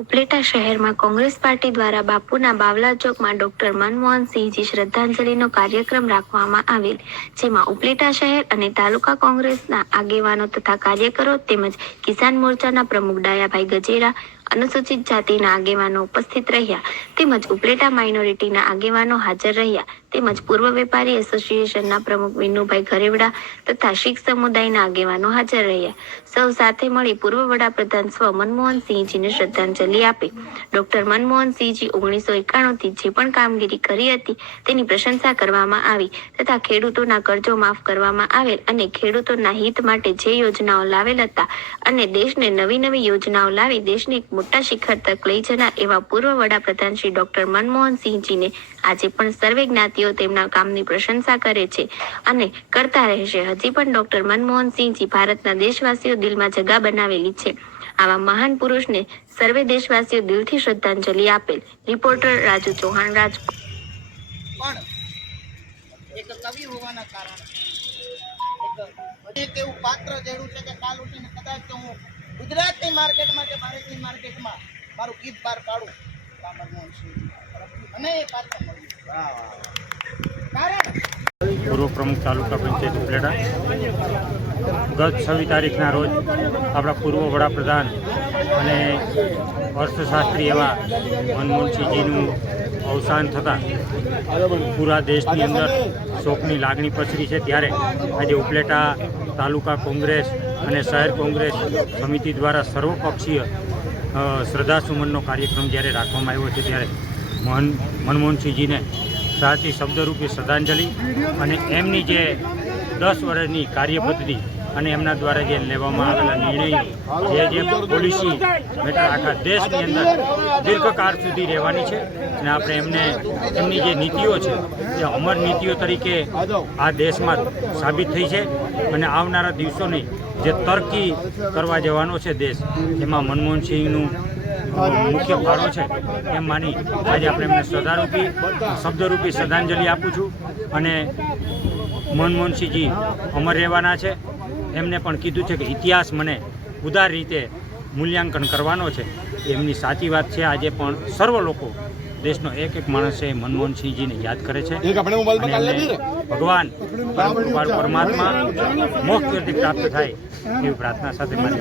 ઉપલેટા શહેરમાં કોંગ્રેસ પાર્ટી દ્વારા બાપુના બાવલા ચોકમાં ડોક્ટર મનમોહનસિંહજી શ્રદ્ધાંજલિનો કાર્યક્રમ રાખવામાં આવેલ, જેમાં ઉપલેટા શહેર અને તાલુકા કોંગ્રેસના આગેવાનો તથા કાર્યકરો તેમજ કિસાન મોરચાના પ્રમુખ ડાયાભાઈ ગજેરા, અનુસૂચિત જાતિના આગેવાનો ઉપસ્થિત રહ્યા તેમજ ઉપલેટા માઇનોરિટીના આગેવાનો હાજર રહ્યા તેમજ પૂર્વ વેપારી એસોસિએશનના પ્રમુખ વિનુભાઈ ઘરેવડા તથા શીખ સમુદાયના આગેવાનો હાજર રહ્યા. સૌ સાથે મળી પૂર્વ વડાપ્રધાન સ્વ મનમોહનસિંહજીને શ્રદ્ધાંજલિ આપી. ડોક્ટર મનમોહનસિંહજી 1991થી જે પણ કામગીરી કરી હતી તેની પ્રશંસા કરવામાં આવી તથા ખેડૂતોના કર્જો માફ કરવામાં આવેલ અને ખેડૂતોના હિત માટે જે યોજનાઓ લાવેલ હતા અને દેશને નવી યોજનાઓ લાવી દેશને એક મોટા શિખર તક લઈ જનાર એવા પૂર્વ વડાપ્રધાન શ્રી ડોક્ટર મનમોહનસિંહજીને આજે પણ સર્વે જ્ઞાતિઓ તેમના કામની પ્રશંસા કરે છે અને કરતા રહેશે. હજી પણ ડોક્ટર મનમોહનસિંહજી ભારતના દેશવાસીઓ દિલમાં જગા બનાવેલી છે. આવા મહાન પુરુષને સર્વે દેશવાસીઓ દિલથી શ્રદ્ધાંજલિ આપેલ. રિપોર્ટર રાજુ ચૌહાણ, રાજકોટ. પણ એક કવિ હોવાના કારણે એક એવું પાત્ર જેવું છે કે કાલ ઉઠીને કદાચ તો હું ગુજરાતની માર્કેટમાં કે ભારતની માર્કેટમાં મારું ગીત બહાર પાડું અને એ પાત્ર પૂર્વ પ્રમુખ તાલુકા પંચાયત ઉપલેટા ગત 26 તારીખના રોજ આપણા પૂર્વ વડાપ્રધાન અને અર્થશાસ્ત્રી એવા મનમોહનસિંહજીનું અવસાન થતાં પૂરા દેશની અંદર શોકની લાગણી પસરી છે. ત્યારે આજે ઉપલેટા તાલુકા કોંગ્રેસ અને શહેર કોંગ્રેસ સમિતિ દ્વારા સર્વપક્ષીય શ્રદ્ધાસુમનનો કાર્યક્રમ જ્યારે રાખવામાં આવ્યો છે ત્યારે મનમોહનસિંહજીને સાચી શબ્દરૂપી શ્રદ્ધાંજલિ અને એમની જે 10 વર્ષની કાર્યપદ્ધતિ અને એમના દ્વારા જે લેવામાં આવેલા નિર્ણય જે પોલિસી મેટર આખા દેશની અંદર દીર્ઘકાળ સુધી રહેવાની છે અને આપણે એમની જે નીતિઓ છે એ અમર નીતિઓ તરીકે આ દેશમાં સાબિત થઈ છે અને આવનારા દિવસોની જે તરક્કી કરવા જવાનો છે દેશ, એમાં મનમોહનસિંહનું મુખ્ય ફાળો છે એમ માની આજે આપણે એમને શબ્દરૂપી શ્રદ્ધાંજલિ આપું છું. અને મનમોહનસિંહજી અમર રહેવાના છે. એમને પણ કીધું છે કે ઇતિહાસ મને ઉદાર રીતે મૂલ્યાંકન કરવાનો છે. એમની સાચી વાત છે. આજે પણ સર્વ લોકો દેશનો એક માણસ છે મનમોહનસિંહજીને યાદ કરે છે. ભગવાન પરમાત્મા મોક્ષ પ્રાપ્ત થાય એવી પ્રાર્થના સાથે મારી